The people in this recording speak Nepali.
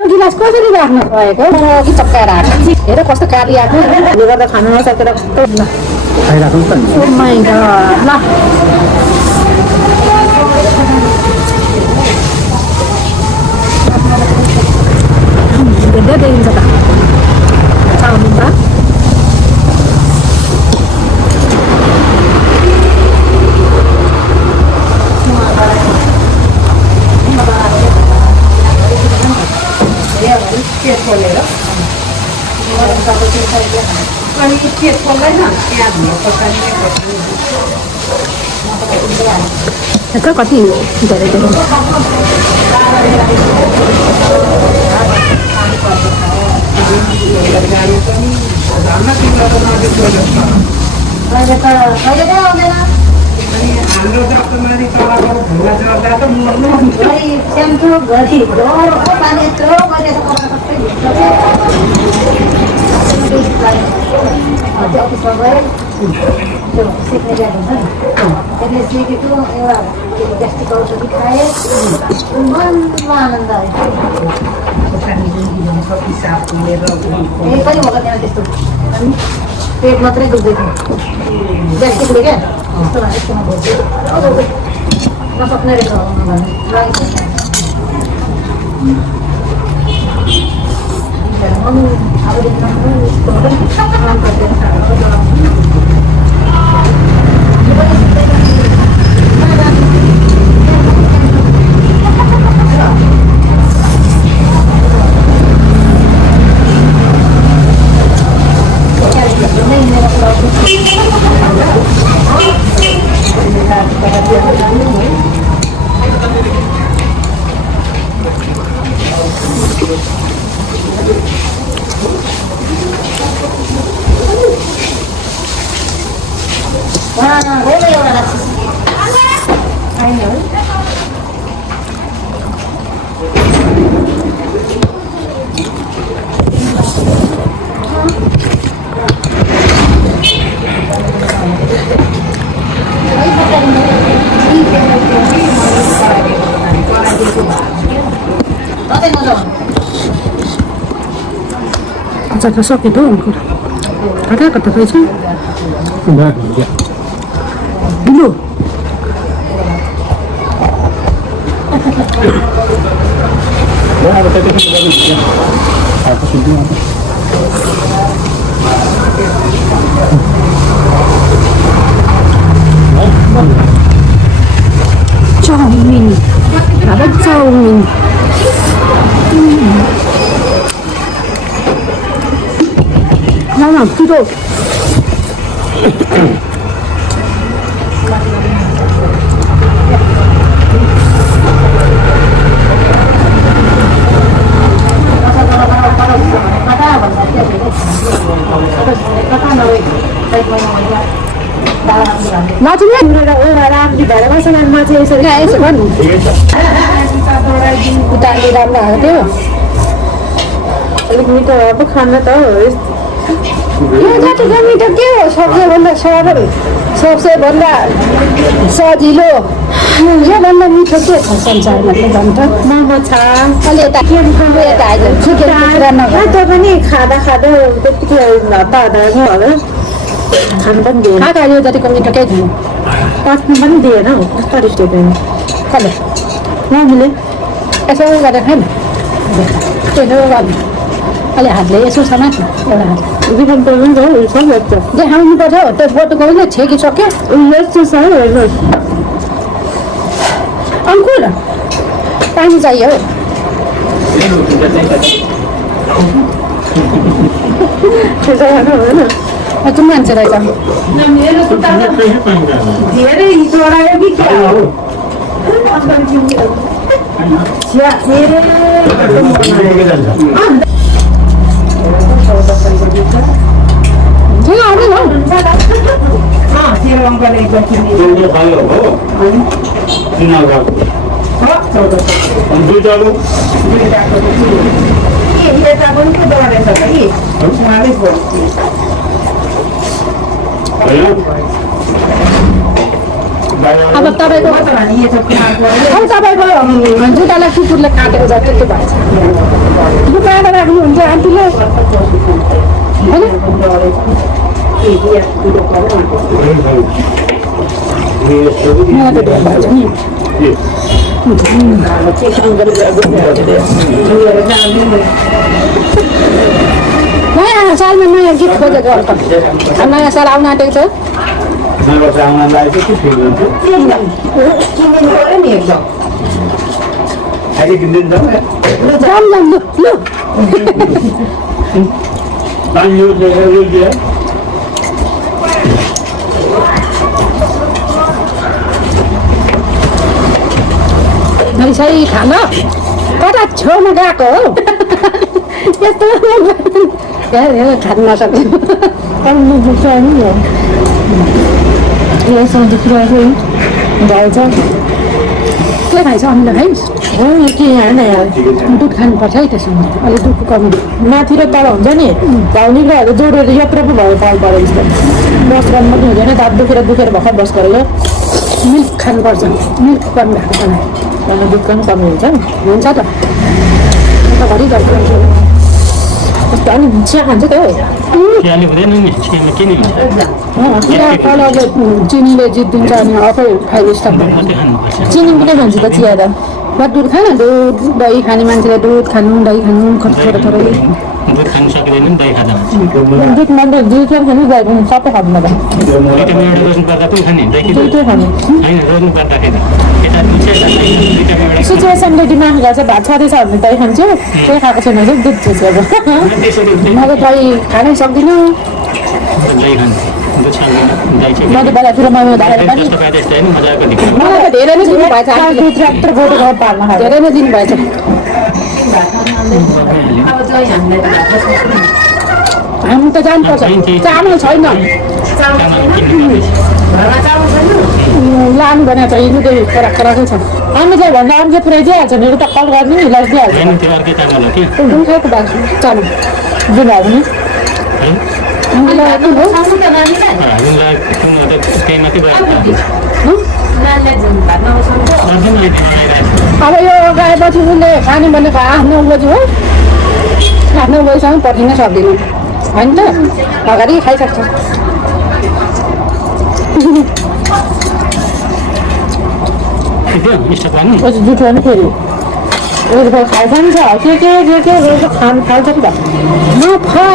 गिलास कसरी राख्नु भएको अघि चक्काएर आएको हेर कस्तो काली आएको ले गर्दा खानु नसकेर कस्तो खाइराख्नु त नि ल भेट्दै देखिन्छ त चाउमिन त कति धेरै पेट मात्रै दुख्दै ग्यास्ट्रिकले क्या नसक्ने रहेछ Jangan sakit dong, ada kata kerja. Enggak, ya. Dulu. Ya, ada tadi sudah bisa. Apa sudah? Caumin, ada caumin. Mana kilo? Macamnya orang di dalam masalah macam saya sebenarnya. Kita di dalam lah tu. Kalau kita apa खाना तो यो जातिका मिठो के हो सबैभन्दा सरल सबसे भन्दा सजिलो योभन्दा मिठो के छ संसारमा त भन्छ मोमो छ अलि यता के खानु यता आइज छिकेर त पनि खाँदा खाँदा त्यतिकै हतार होला खानु पनि दिएन खाँदा यो जतिको मिठो केही थिएन पाच्नु पनि दिएन हौ कस्तो रिस दिएन कसले मम्मीले यसो गरेर खाएन त्यो गर्नु अलि हातले यसो समात्नु एउटा हात जीवन पनि जाऊ सब हेर्छ देखाउनु पर्छ त्यो फोटोको पनि छेकिसक्यो यस्तो छ हेर्नुहोस् अङ्कुर पानी चाहियो त्यो मान्छे रहेछ धेरै चढायो कि क्या हो अब तपाईँको जुत्तालाई कुकुरले काटेको जस्तो त्यो भएछ शान्तिले होइन मलाई त डर भएको छ नि नयाँ सालमा नयाँ गीत खोजेको अन्त नयाँ साल आउन आँटेको छ जाम जाम लु मैले सही खान कता छेउमा गएको हो यस्तो खानु नसक्ने के खाइछ अमिलो खाइस् के यहाँ दुध खानुपर्छ है त्यसो भने अलिक दुधको कमी माथि र तल हुन्छ नि धाउनीलाई जोडेर यत्रो पो भयो पाल परेको जस्तो बस गर्नु पनि हुँदैन दाँत दुखेर भर्खर बस गरेर मिल्क खानुपर्छ मिल्क कमी भएको छ अनि दुधको पनि कमी हुन्छ हुन्छ त घरि घरि कस्तो अलिक चिया खान्छ त चियाले हुँदैन नि चियामा के नि हुन्छ चिया कलरले चिनीले जितिदिन्छ अनि आफै खाइदिस् त मात्रै खानुपर्छ चिनी किन खान्छ त चिया त दुध खान दुध दही खाने मान्छेले दुध खानु दही खानु थोरै थोरै दुध खानु सकिँदैन नि दही खाँदा दुध मात्रै दुध खानु गएको सबै खाँदैन त दुईटा मिनट रोज्नु पर्दा पनि खाने दही दुइटै खाने होइन रोज्नु पर्दाखेरि यता दुईटा मिनट सिचुएसनले डिमान्ड गर्छ भात छँदैछ भने दही खान्छु त्यही खाएको छैन भने दुध खान्छु अब त्यसरी म त दही खानै सक्दिनँ दही खान्छ दुध सक्दैन दही चाहिँ म त बेलातिर म हुँदाखेरि पनि जस्तो पाए त्यस्तै होइन मजाको देखिन्छ मलाई त धेरै नै दिनु भएछ आफूले। दुध यत्रो गोटो घर पाल्न खायो धेरै नै दिनु भएछ हामी त जानुपर्छ चामल छैन चामल किन्नु लानु भने त हिँड्दै खराक खराकै छ हामी चाहिँ भन्दा हामी चाहिँ पुऱ्याइदिइहाल्छ नि त कल गर्ने नि लगाइदिइहाल्छ होइन त्यो अर्कै चामल हो कि दुखाएको भएको चामल जुन भयो भने है हामीलाई के हो हामीलाई तिम्रो त त्यही मात्रै गएर अब यो गएपछि उसले खाने भनेको 8-9 बजी हो 8-9 बजीसम्म पर्खिन सक्दिनँ होइन त अगाडि खाइसक्छ स्टक लाग्नु पछि जुठो पनि फेरि खाइखान्छ के रोज खानु खान्छ नि त नफा